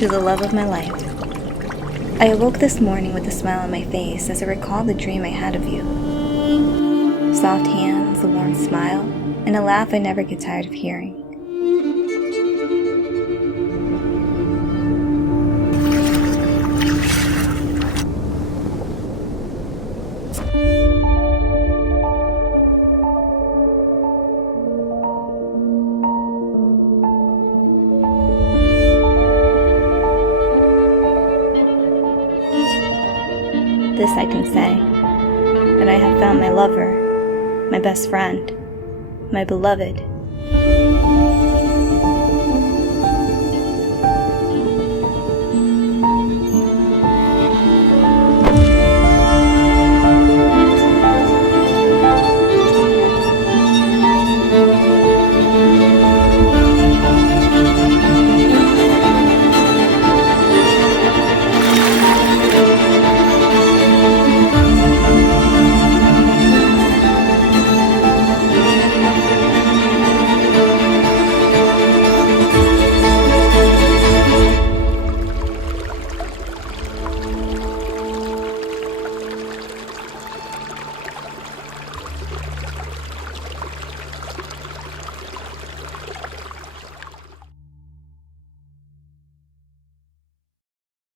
to the love of my life. I awoke this morning with a smile on my face as I recalled the dream I had of you. Soft hands, a warm smile, and a laugh I never get tired of hearing. This I can say, that I have found my lover, my best friend, my beloved,